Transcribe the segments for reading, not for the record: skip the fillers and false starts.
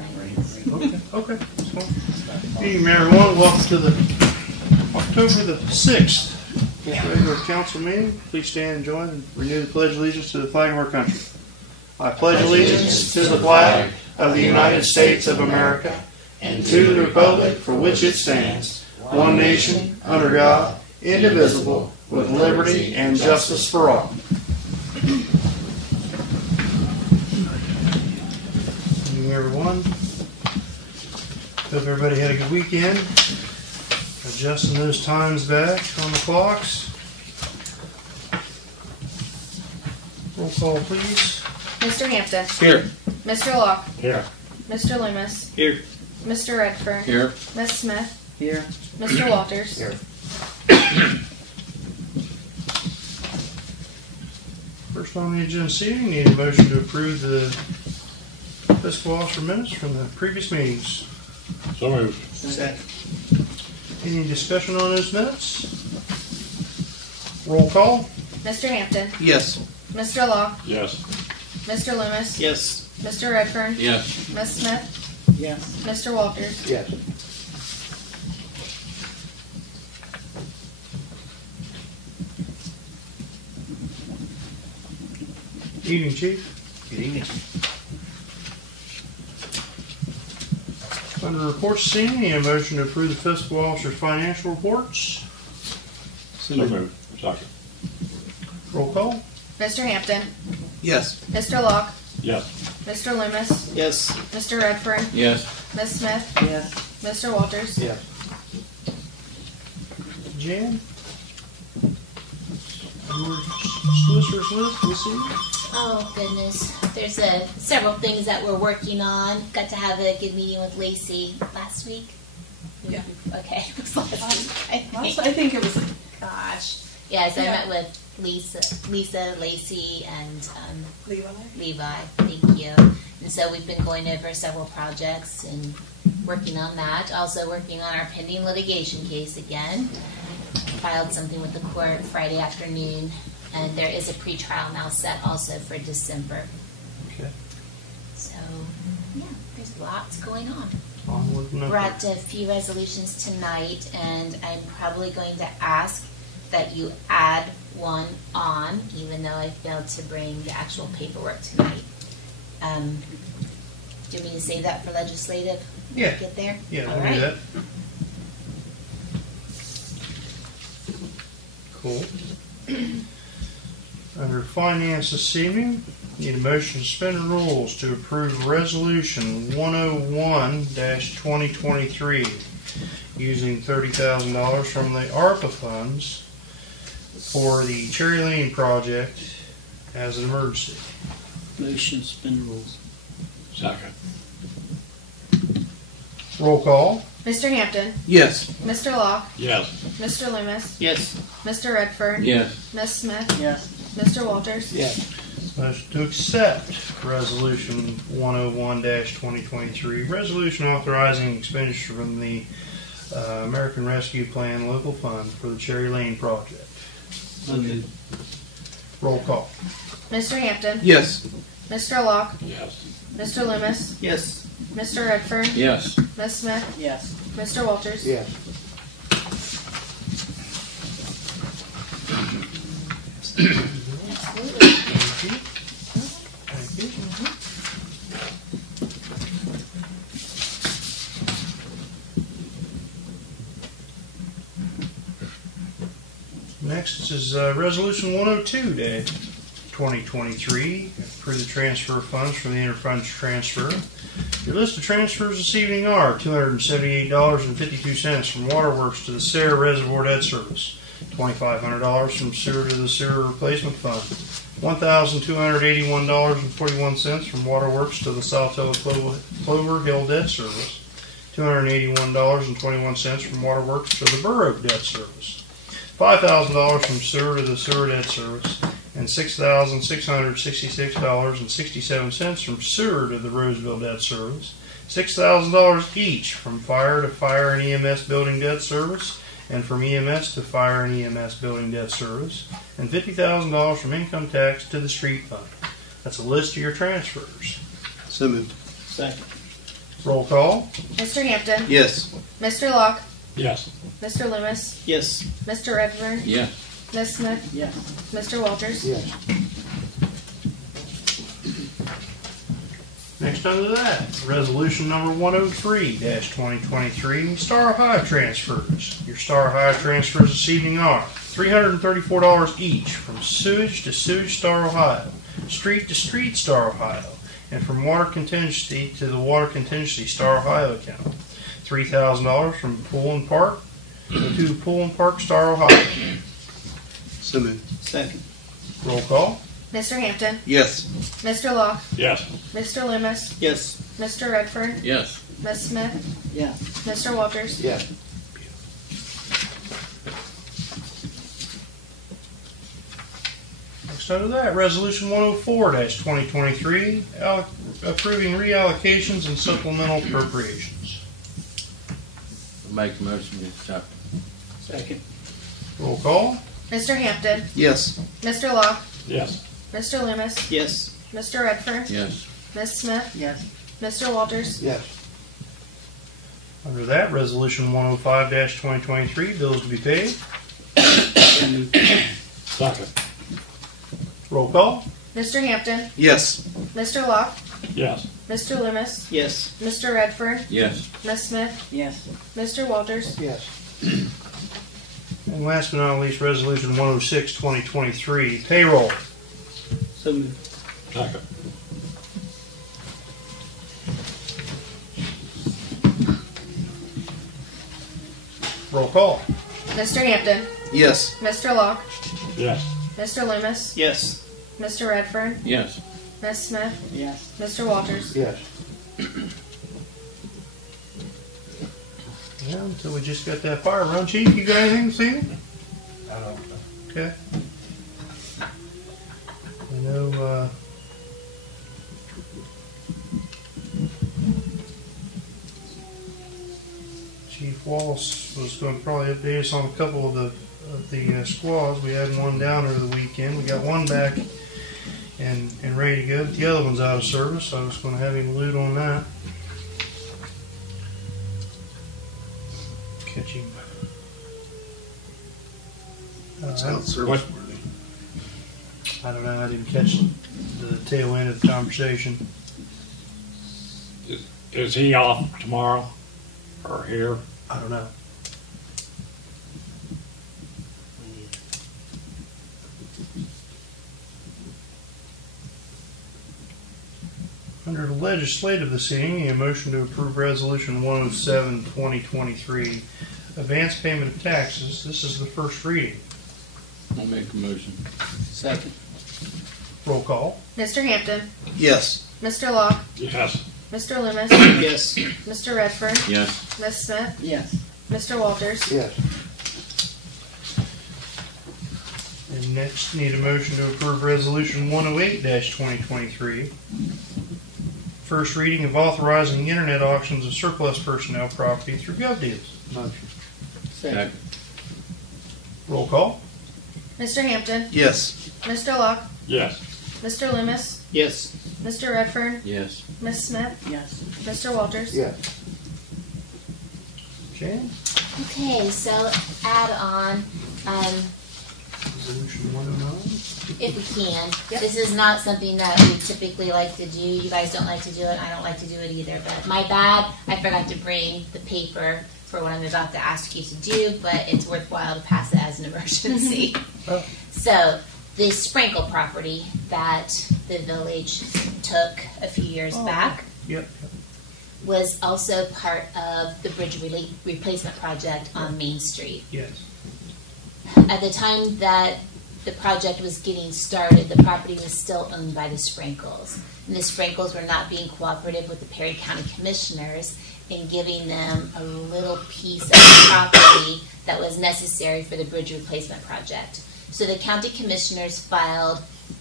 Okay. Good evening, everyone. Welcome to the October the 6th regular council meeting. Please stand and join and renew the Pledge of Allegiance to the flag of our country. I pledge allegiance to the flag of the United States of America and to the republic for which it stands, one nation, under God, indivisible, with liberty and justice for all. Good evening, everyone. Hope everybody had a good weekend. Adjusting those times back on the clocks. Roll call, please. Mr. Hampton. Here. Mr. Locke. Here. Mr. Loomis. Here. Mr. Redfern. Here. Ms. Smith. Here. Mr. Walters. Here. First on the agenda this evening, need a motion to approve the fiscal officer minutes from the previous meetings. So moved. Second. Any discussion on those minutes? Roll call. Mr. Hampton. Yes. Mr. Locke. Yes. Mr. Loomis. Yes. Mr. Redfern. Yes. Ms. Smith. Yes. Mr. Walters. Yes. Evening, Chief. Good evening. Under reports this evening, need a motion to approve the fiscal officer's financial reports. So moved. Second. Roll call. Mr. Hampton. Yes. Mr. Locke. Yes. Mr. Loomis. Yes. Mr. Redfern. Yes. Ms. Smith. Yes. Mr. Walters. Yes. Jan. Your solicitor's list this evening. Oh goodness, there's several things that we're working on. Got to have a good meeting with Lacey last week. Yeah. Okay, it was last week. I think it was. Gosh. Yeah, so Yeah. I met with Lisa, Lacey, and Levi. Thank you. And so we've been going over several projects and working on that. Also working on our pending litigation case again. Filed something with the court Friday afternoon. And there is a pretrial now set also for December. Okay. So, yeah, there's lots going on. Onward and upward. Brought a few resolutions tonight, and I'm probably going to ask that you add one on, even though I failed to bring the actual paperwork tonight. Do you want me to save that for legislative? Yeah. Get there? Yeah, All we'll right. do that. Cool. Under finance this evening, need a motion to suspend the rules to approve resolution 101-2023 using $30,000 from the ARPA funds for the Cherry Lane project as an emergency. Motion to suspend rules. Second. Roll call. Mr. Hampton. Yes. Mr. Locke. Yes. Mr. Loomis. Yes. Mr. Redfern. Yes. Ms. Smith. Yes. Mr. Walters. Yes. Motion to accept resolution 101-2023, resolution authorizing expenditure from the American Rescue Plan local fund for the Cherry Lane project. Okay. Roll call. Mr. Hampton. Yes. Mr. Locke. Yes. Mr. Loomis. Yes. Mr. Redfern. Yes. Ms. Smith. Yes. Mr. Walters. Yes. Absolutely. Thank you. Thank you. Next is resolution 102-2023. Approve the transfer of funds from the interfunds transfer. Your list of transfers this evening are $278.52 from Waterworks to the Sarah Reservoir Debt Service, $2,500 from Sewer to the Sewer Replacement Fund, $1,281.41 from Waterworks to the South Hill Clover Hill Debt Service, $281.21 from Waterworks to the Borough Debt Service, $5,000 from Sewer to the Sewer Debt Service, and $6,666.67 from Sewer to the Roseville Debt Service, $6,000 each from Fire to Fire and EMS Building Debt Service, and from EMS to Fire and EMS Building Debt Service, and $50,000 from Income Tax to the Street Fund. That's a list of your transfers. So moved. Second. Roll call. Mr. Hampton. Yes. Mr. Locke. Yes. Mr. Loomis. Yes. Mr. Redfern. Yes. Ms. Smith. Yes. Mr. Walters. Yes. Next under that, resolution number 103-2023, Star Ohio transfers. Your Star Ohio transfers this evening are $334 each from sewage to sewage Star Ohio, street to street Star Ohio, and from water contingency to the water contingency Star Ohio account. $3,000 from Pool and Park to Pool and Park Star Ohio. So moved. Second. Roll call. Mr. Hampton. Yes. Mr. Locke. Yes. Mr. Loomis. Yes. Mr. Redfern. Yes. Ms. Smith. Yes. Mr. Walters. Yes. Next under that, resolution 104-2023, approving reallocations and supplemental appropriations. Make the motion to accept. Second. Roll call. Mr. Hampton. Yes. Mr. Locke. Yes. Mr. Loomis. Yes. Mr. Redfern. Yes. Ms. Smith. Yes. Mr. Walters. Yes. Under that, resolution 105-2023, bills to be paid. Second. Roll call. Mr. Hampton. Yes. Mr. Locke. Yes. Mr. Loomis. Yes. Mr. Redfern. Yes. Ms. Smith. Yes. Mr. Walters. Yes. And last but not least, resolution 106-2023, payroll. So moved. Second. Roll call. Mr. Hampton. Yes. Mr. Locke. Yes. Mr. Loomis. Yes. Mr. Redfern. Yes. Ms. Smith. Yes. Mr. Walters. Yes. Yeah, until we just got that fire run. Chief, you got anything this evening? I don't know. Okay. I know, Chief Wallace was going to probably update us on a couple of the squaws. We had one down over the weekend. We got one back and ready to go, but the other one's out of service, so I was going to have him loot on that. Catch him. Sounds What? service-worthy. I don't know. I didn't catch the tail end of the conversation. Is he off tomorrow or here? I don't know. Under the legislative this evening, a motion to approve resolution 107-2023, advance payment of taxes. This is the first reading. I'll make a motion. Second. Roll call. Mr. Hampton. Yes. Mr. Locke. Yes. Mr. Loomis. Yes. Mr. Redfern. Yes. Ms. Smith. Yes. Mr. Walters. Yes. And next, need a motion to approve resolution 108-2023. First reading of authorizing internet auctions of surplus personnel property through Govdeals. Motion. Second. Roll call. Mr. Hampton. Yes. Mr. Locke. Yes. Mr. Loomis. Yes. Mr. Redfern. Yes. Ms. Smith. Yes. Mr. Walters. Yes. Jan? Okay, so add on, Resolution 109. if we can. Yep. This is not something that we typically like to do. You guys don't like to do it. I don't like to do it either. But my bad, I forgot to bring the paper for what I'm about to ask you to do, but it's worthwhile to pass it as an emergency. Oh. So, the Sprankle property that the village took a few years back Yep. was also part of the bridge replacement project on Main Street. Yes. At the time that the project was getting started, the property was still owned by the Sprankles. And the Sprankles were not being cooperative with the Perry County Commissioners in giving them a little piece of the property that was necessary for the bridge replacement project. So the county commissioners filed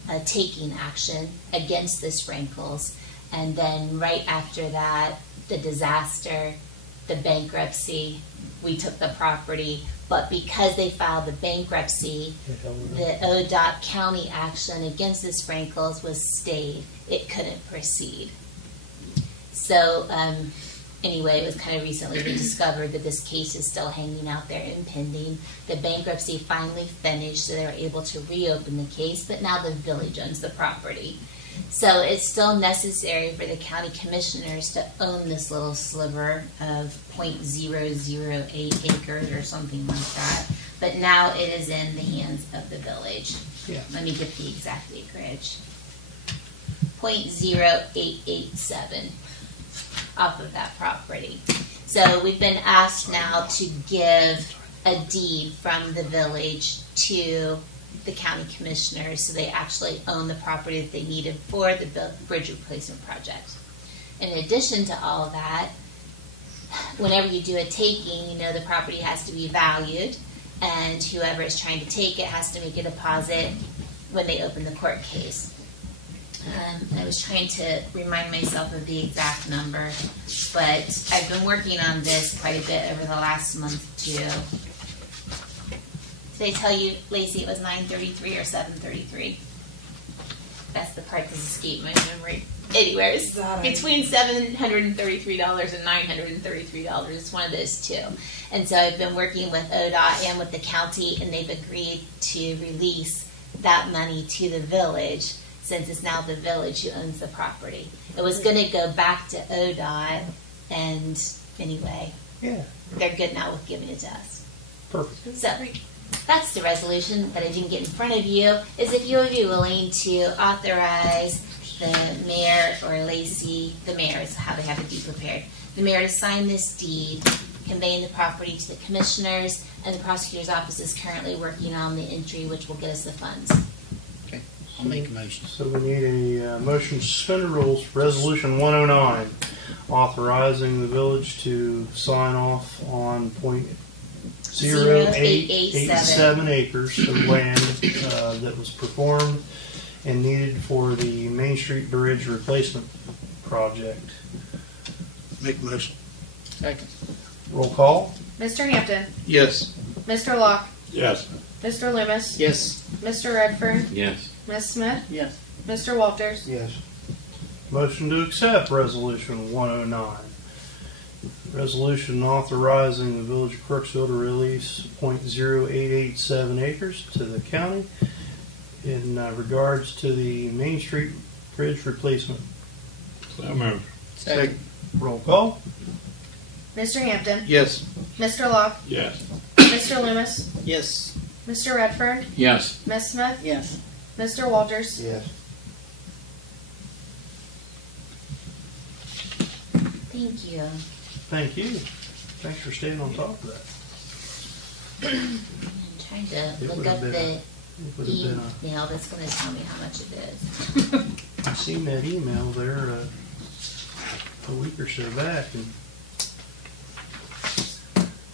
a taking action against the Sprankles. And then right after that, the disaster, the bankruptcy, we took the property. But because they filed the bankruptcy, the ODOT county action against the Sprankles was stayed. It couldn't proceed. So anyway, it was kind of recently we discovered that this case is still hanging out there and pending. The bankruptcy finally finished, so they were able to reopen the case, but now the village owns the property. So it's still necessary for the county commissioners to own this little sliver of 0.008 acres or something like that. But now it is in the hands of the village. Yeah. Let me get the exact acreage. 0.0887 off of that property. So we've been asked now to give a deed from the village to the county commissioners so they actually own the property that they needed for the bridge replacement project. In addition to all of that, whenever you do a taking, you know the property has to be valued, and whoever is trying to take it has to make a deposit when they open the court case. I was trying to remind myself of the exact number, but I've been working on this quite a bit over the last month too. Did I tell you, Lacey, it was $933 or $733? That's the part that's escaped my memory. Anyways, between $733 and $933. It's one of those two. And so I've been working with ODOT and with the county, and they've agreed to release that money to the village, since it's now the village who owns the property. It was going to go back to ODOT, and anyway, Yeah. they're good now with giving it to us. Perfect. So that's the resolution that I didn't get in front of you, is if you would be willing to authorize the mayor or Lacey, the mayor is how they have the deed prepared, the mayor to sign this deed, conveying the property to the commissioners, and the prosecutor's office is currently working on the entry which will get us the funds. Okay, I'll make a motion. So we need a motion to suspend the rules for Resolution 109, authorizing the village to sign off on 0.0887 acres of land that was performed and needed for the Main Street Bridge replacement project. Make a motion. Second. Roll call. Mr. Hampton, Yes. Mr. Locke, Yes. Mr. Loomis, Yes. Mr. Redfern, Yes. Ms. Smith, Yes. Mr. Walters. Yes. Motion to accept Resolution 109. Resolution authorizing the Village of Crooksville to release 0.0887 acres to the county in regards to the Main Street Bridge replacement. So moved. Second. Roll call. Mr. Hampton, Yes. Mr. Locke, Yes. Mr. Loomis, Yes. Mr. Redfern, Yes. Ms. Smith, Yes. Mr. Walters. Yes. Thank you. Thank you. Thanks for staying on top of that. I'm trying to It look would up have been the It would have been email that's going to tell me how much it is. I seen that email there a week or so back, and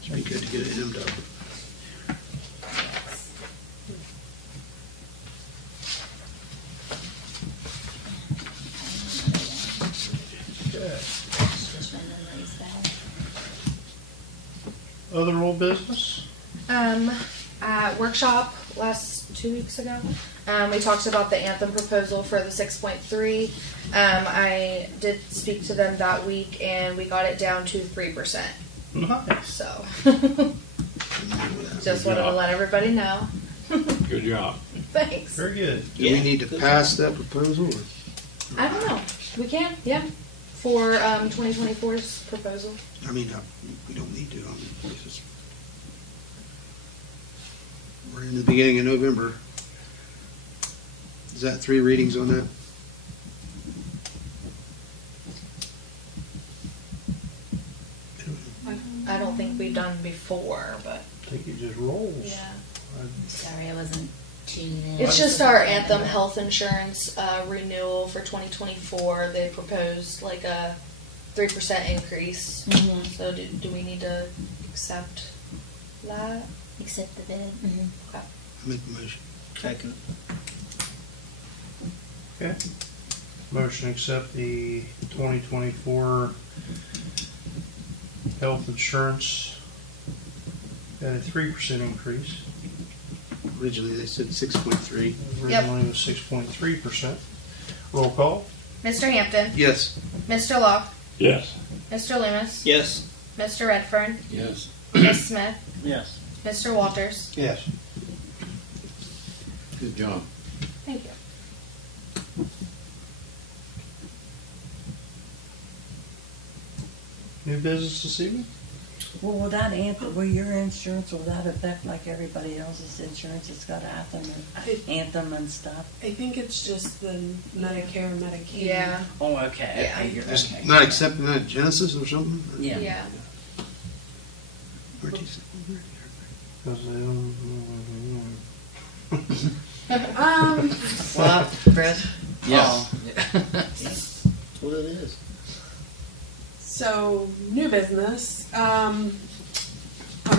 It'd be good to get it hemmed up. Just memorize that. other old business. At workshop last 2 weeks ago, we talked about the Anthem proposal for the 6.3. I did speak to them that week, and we got it down to 3%. Nice. So, just wanted to let everybody know. Good job. Thanks. Very good. Do we need to pass that proposal? Or? I don't know. We can, yeah, for 2024's proposal. I mean, we don't need to. I mean, it's just, we're in the beginning of November. Is that 3 readings on that? I don't think we've done before, but I think it just rolls. yeah. Sorry, I wasn't tuned in. It's just our Anthem Health Insurance renewal for 2024. They proposed like a 3% increase. Mhm. So do we need to accept that? Accept the bid. Mm-hmm. Okay. I make the motion. Second. Okay. Motion to accept the 2024 health insurance at a 3% increase. Originally, they said 6.3. Originally it was 6.3%. Roll call. Mr. Hampton, Yes. Mr. Locke, Yes. Mr. Loomis, Yes. Mr. Redfern, Yes. Ms. Smith, Yes. Mr. Walters. Yes. Good job. Thank you. New business this evening? Well, will your insurance, will that affect like everybody else's insurance that's got Anthem and stuff? I think it's just the Medicare and Medicaid. Yeah. Oh, okay. Yeah. Just not accepting that Genesis or something? Yeah. Yeah. Where'd you say? What, Chris? Yes. That's what it is. So, new business. I'm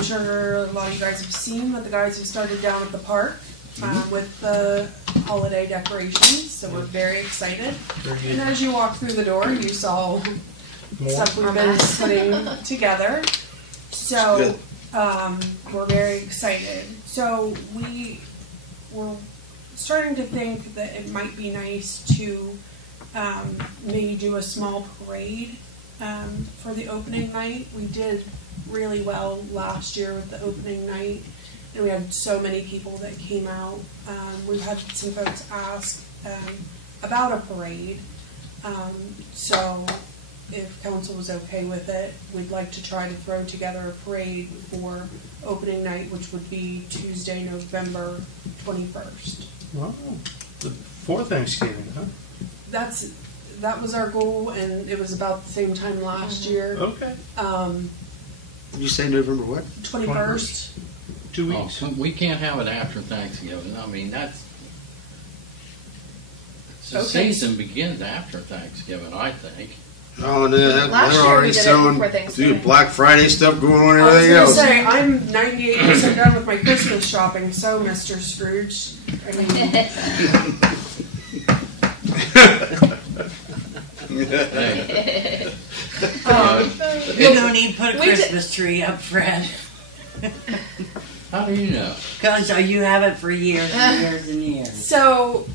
sure a lot of you guys have seen what the guys have started down at the park with the holiday decorations. So we're very excited. And as you walk through the door, you saw stuff we've been putting together. So we're very excited. So we're starting to think that it might be nice to maybe do a small parade for the opening night. We did really well last year with the opening night, and we had so many people that came out. We've had some folks ask about a parade, so if council was okay with it, we'd like to try to throw together a parade for opening night, which would be Tuesday, November 21st. Wow. Before Thanksgiving, huh? That was our goal, and it was about the same time last year. Okay. Did you say November what? 21st. 2 Oh, weeks. so we can't have it after Thanksgiving. I mean, the Okay. season begins after Thanksgiving, I think. Oh, no, Last they're year we already did it selling, before Thanksgiving. dude, Black Friday stuff going on and I was everything gonna else. say I'm 98% done with my Christmas shopping, so Mr. Scrooge. I mean, Hey, You don't need to put a We did- Christmas tree up, Fred. how do you know? Because you have it for years and years and years. so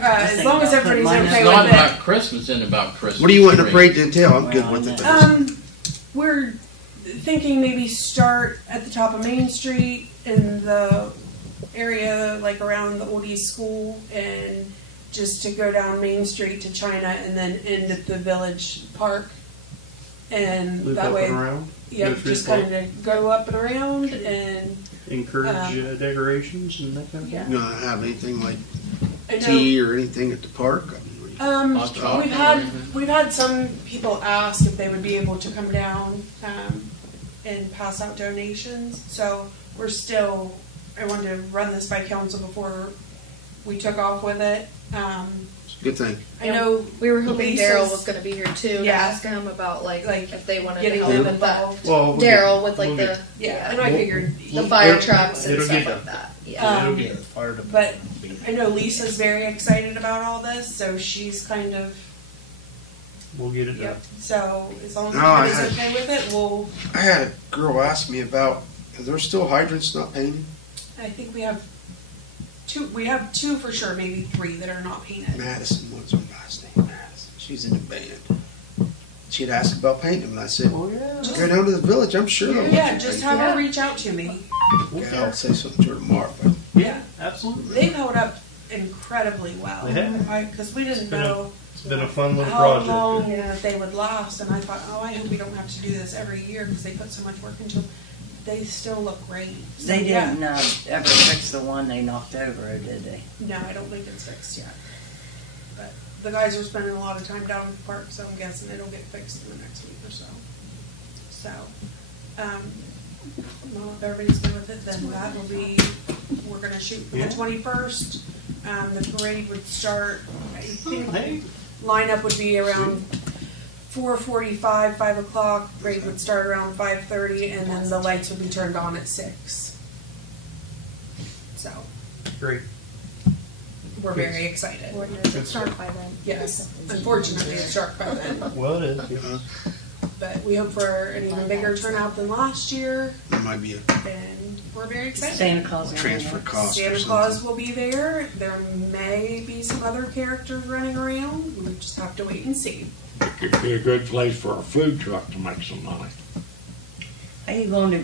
as long as everybody's It's okay not with about Christmas, it's about Christmas. What do you want the tree. parade to entail? I'm good Well, with it. it, we're thinking maybe start at the top of Main Street in the area like around the oldies school, and just to go down Main Street to China and then end at the village park, and Loop that up way, and around. yeah, Go through just the park. kind of go up and around and. Encourage decorations and that kind of Yeah. thing. You not have anything like I know, tea or anything at the park? Hot chocolate we've or had anything? some people ask if they would be able to come down and pass out donations. So we're still. I wanted to run this by council before we took off with it. Good thing. I know We were hoping Lisa's- Daryl was going to be here too to Yeah. ask him about like if they wanted to getting help them with that. involved. Well, Daryl with like we'll the get- Yeah, and I We'll- figured. the fire It'll- trucks and it'll stuff get like done. that. Yeah. Um, Yeah, the fire department. but will be- I know Lisa's very excited about all this, so she's kind of. We'll get it done. Yep. So as long as No, I everybody's had- okay with it, we'll. I had a girl ask me about, are there still hydrants not painted? I think we have two. We have two for sure, maybe three that are not painted. Madison, what's her last name? Madison. She's in the band. She'd asked about painting them, and I said, Oh, yeah. just go down to the village, I'm sure they'll Yeah, let you just paint have them. her reach out to me. Okay, I'll say something to her tomorrow. But Yeah, absolutely. They've held up incredibly well. They have. Because we didn't been a- know It's been a fun little how project. long that they would last, and I thought, oh, I hope we don't have to do this every year because they put so much work into them. They still look great. So, They yeah. didn't ever fix the one they knocked over, did they? No, I don't think it's fixed yet. But the guys are spending a lot of time down at the park, so I'm guessing it'll get fixed in the next week or so. So, well, if everybody's good with it, then that will be, we're gonna shoot for Yeah. the 21st. The parade would start, I think, Hey, lineup would be around 4:45, 5 o'clock. Parade would start around 5:30, and then the lights would be turned on at 6. So, great. we're very excited. Or does it start by then? Yes, unfortunately it's dark by then, Well, it is. Yeah. but we hope for an even bigger turnout than last year, there might be a and we're very excited. Santa Claus. Transfer cost. or Santa something. Claus will be there. There may be some other characters running around. We just have to wait and see. It could be a good place for a food truck to make some money.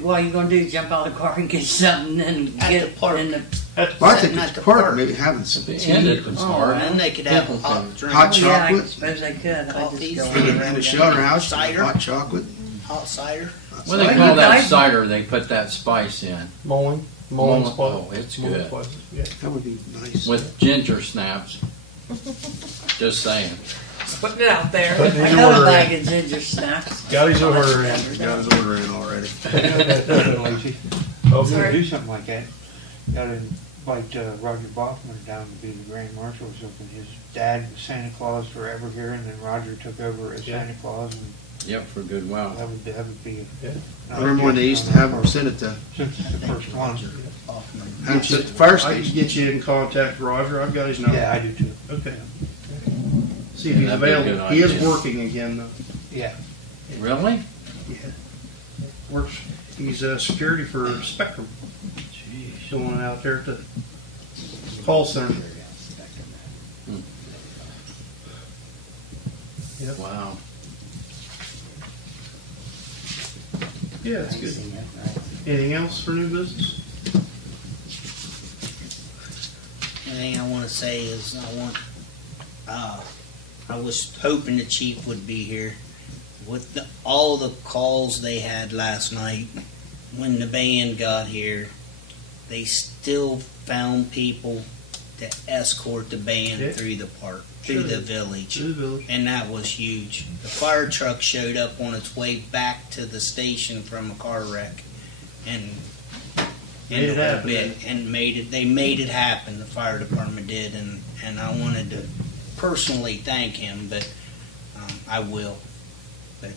What you gonna do? Jump out of the car and get something and At get the park. in the. Well, I think Sitting at at the the park, park. maybe having some The tea end at the park. And they could have People hot can- drink, hot Yeah, I chocolate. suppose they could. I just Coffees. go In In the shelter house, Cider. hot chocolate. hot cider. What do they Well, call you that guys- cider they put that spice in? Mowing. Oh, it's Mowing good. places, yeah. That would be nice. With ginger snaps. Just saying. Just putting it out there. Putting I his got a order bag in. of ginger snaps. Got his order in. Got his order in already. Lacy. Oh, if Sorry. we do something like that, gotta invite Roger Bachman down to be the Grand Marshal or something. His dad was Santa Claus forever here, and then Roger took over as Yeah. Santa Claus, and Yep, for good wow. that would be. Yeah. I remember when they used to have them sit at the, Since it's the first one. have them sit at the fire I can station. get you in contact with Roger. I've got his number. Yeah, I do too. Okay. See if Yeah, he's that'd be a available. good He is idea. working again though. Yeah. Really? Yeah. Works. He's security for Spectrum. Going out there at the call center. Yep. Wow. Yeah, that's good. Anything else for new business? The thing I want to say is I was hoping the chief would be here. With all the calls they had last night, when the band got here, they still found people to escort the band Yeah. through the park, through Sure. the village. To the village. And that was huge. The fire truck showed up on its way back to the station from a car wreck, and Made it the whole happen, bit, and they made it happen. The fire department did, and I wanted to personally thank him, but I will. But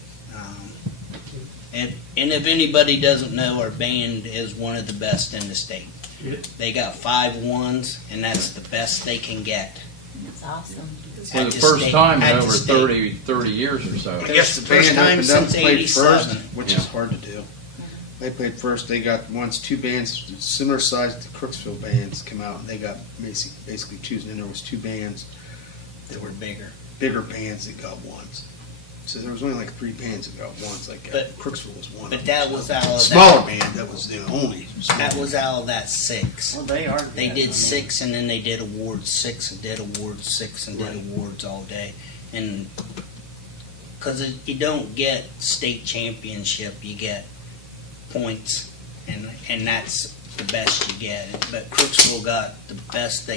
and if anybody doesn't know, our band is one of the best in the state. Yep. They got 5 1s, and that's the best they can get. That's awesome. For At the the first state- time in at the over state. 30 years or so. I guess the First band time opened up and since played 87. first, which is hard to do. They played first. They got once 2 bands similar size to the Crooksville bands come out, and they got basically 2. And then there was 2 bands that were bigger bands that got 1s. So there was only like 3 bands that got 1s. Like But- Crooksville was one. but of that them. was out of smaller band. That was the only. That was out of that 6. Well, they are. They good. did I mean, 6, and then they did awards 6, and did awards 6, and Right. did awards all day. And because you don't get state championship, you get points, and that's the best you get. But Crooksville got the best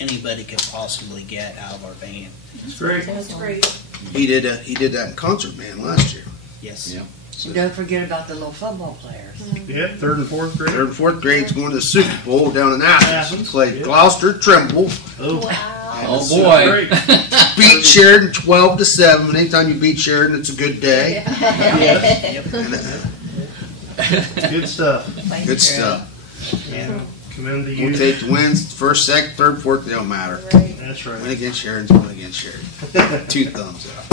anybody could possibly get out of our band. It's great. That's great. He did that in concert band last year. Yes. Yeah. And don't forget about the little football players. Yeah, 3rd and 4th grade. 3rd and 4th grade's going to the Super Bowl down in Athens. Athens, Played yeah. Gloucester, Trimble, Oh, Wow. Oh so boy. great. beat Sheridan 12-7. Anytime you beat Sheridan, it's a good day. Yes. And, Good stuff. good stuff. Yeah. Commend the We'll youth. take the wins, 1st, 2nd, 3rd, 4th. They don't matter. Right. That's Win right. against Sheridan's win against Sheridan. 2 thumbs up.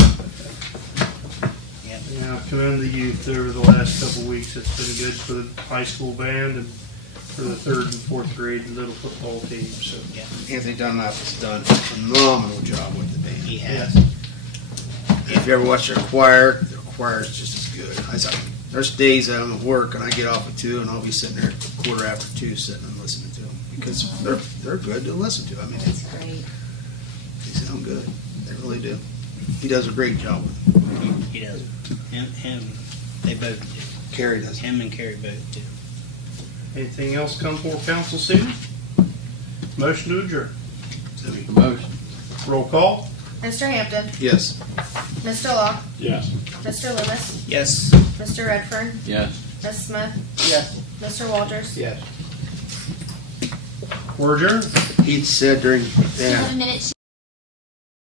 Yeah, commend the youth over the last couple of weeks. It's been good for the high school band and for the 3rd and 4th grade little football team. So Anthony Dunlap has done a phenomenal job with the band. He has. If you ever watch their choir is just as good. There's days that I'm at work and I get off at 2 and I'll be sitting there at 2:15 sitting and listening to them because they're good to listen to. I mean, That's great. they sound good. They really do. He does a great job with them. He does. Him, they both do. Carrie does. Him and Carrie both do. anything else come for council, Stephen? Motion to adjourn. Motion. Roll call. Mr. Hampton, Yes. Mr. Law, Yes. Mr. Loomis, Yes. Mr. Redfern, Yes. Ms. Smith, Yes. Mr. Walters. Yes. We're adjourned. He said during, Do you have a minute,